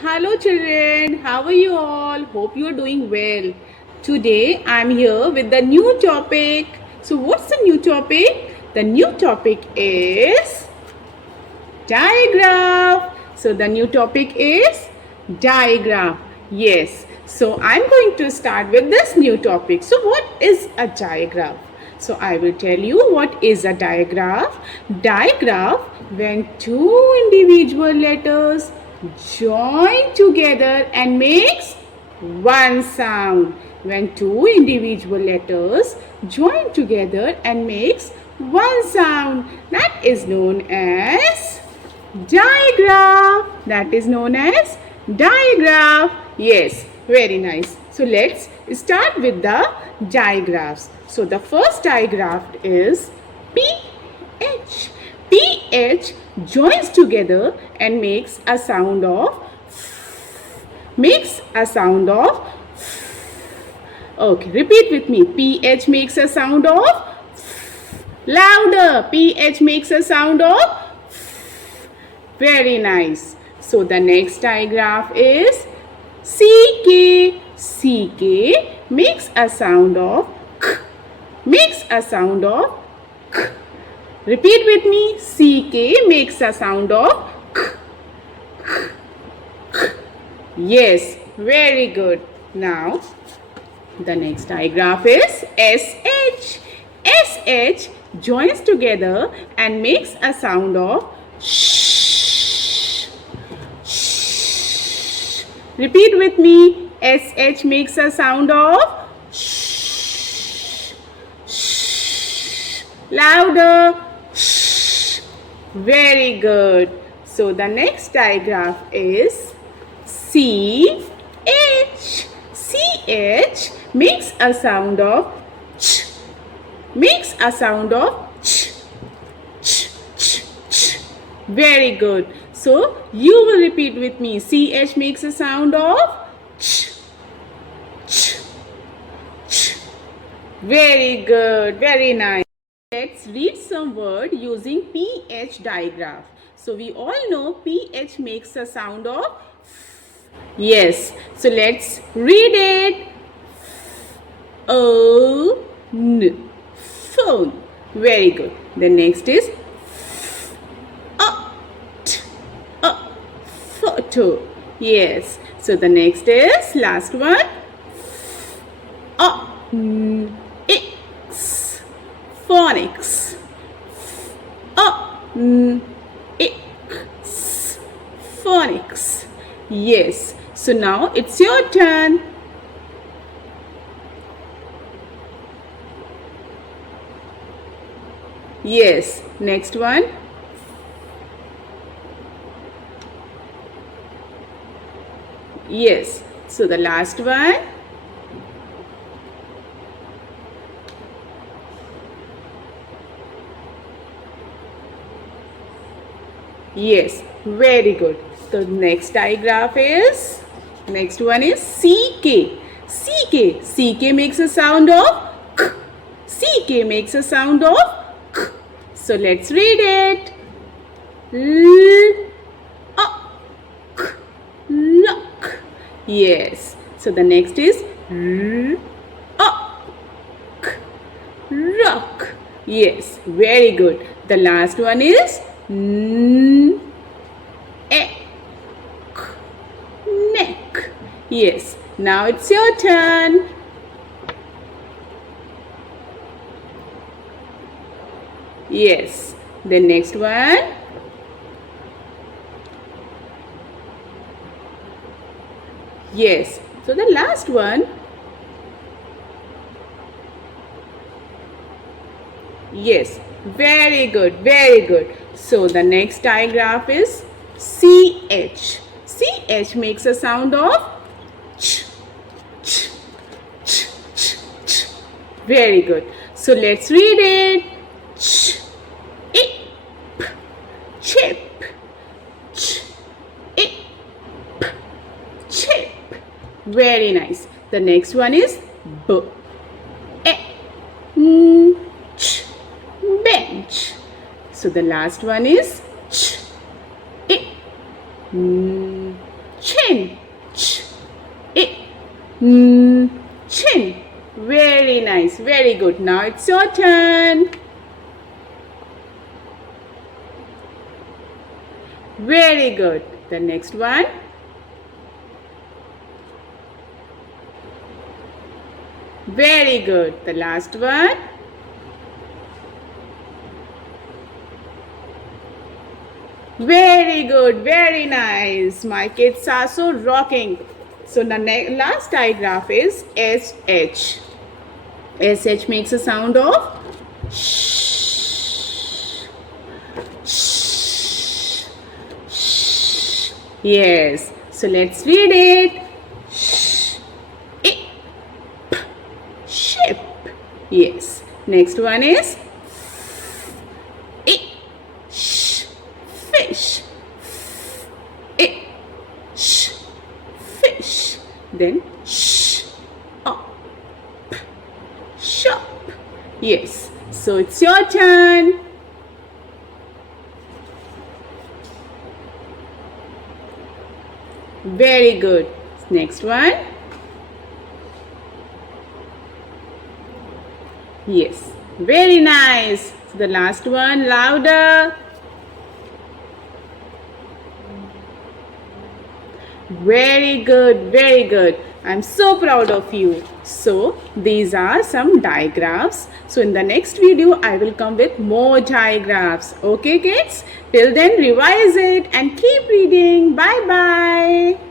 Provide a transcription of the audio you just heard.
Hello children, how are you all? Hope you are doing well. Today I am here with the new topic. So what's the new topic? The new topic is digraph. So the new topic is digraph. Yes. So I'm going to start with this new topic. So what is a digraph? So I will tell you what is a digraph. Digraph when two individual letters join together and makes one sound. When two individual letters join together and makes one sound, that is known as digraph. That is known as digraph. Yes, very nice. So let's start with the digraphs. So the first digraph is PH. PH joins together and makes a sound of okay, repeat with me. PH makes a sound of louder. PH makes a sound of very nice. So the next digraph is CK. CK makes a sound of k. Makes a sound of k. Repeat with me. CK makes a sound of k. K. K. Yes, very good. Now the next digraph is SH. SH joins together and makes a sound of sh. Sh. Repeat with me. SH makes a sound of sh. Sh. Louder. Sh. Very good. So the next digraph is CH. CH makes a sound of ch. Makes a sound of ch. Ch. Ch. Ch. Very good. So you will repeat with me. CH makes a sound of ch. Ch. Ch. Very good. Very nice. Let's read some word using PH digraph. So we all know PH makes a sound of yes. So let's read it. O-N. Phone. Very good. The next is photo. Yes. So the next is last one. X. Phonics. X. Phonics. Yes. So now it's your turn. Yes. Next one. Yes. So the last one. Yes. Very good. So next digraph is, next one is CK. CK. CK makes a sound of k. CK makes a sound of k. So let's read it. Lock. Lock. Yes. So the next is rock. Rock. Yes. Very good. The last one is neck. Yes. Now it's your turn. Yes. The next one. Yes. So the last one. Yes. Very good. Very good. So the next digraph is CH. CH makes a sound of ch. Ch. Ch. Ch. Ch. Very good. So let's read it. Ch. Ip. Chip. Ch. Ip. Chip. Very nice. The next one is B. Ch. Bench. So the last one is ch. chin. Ch, I, n, chin. Very nice. Very good. Now it's your turn. Very good. The next one. Very good. The last one. Very good. Very nice. My kids are so rocking. So the last digraph is SH. SH makes a sound of shh. Shh. Shh. Yes. So let's read it. Shh. I, p, ship. Yes. Next one is I, sh, fish. I, sh, fish. Then sh, up, shop. Yes. So it's your turn. Very good. Next one. Yes. Very nice. So the last one, louder. Very good. Very good. I'm so proud of you. So these are some digraphs. So in the next video, I will come with more digraphs. Okay, kids? Till then, revise it and keep reading. Bye-bye.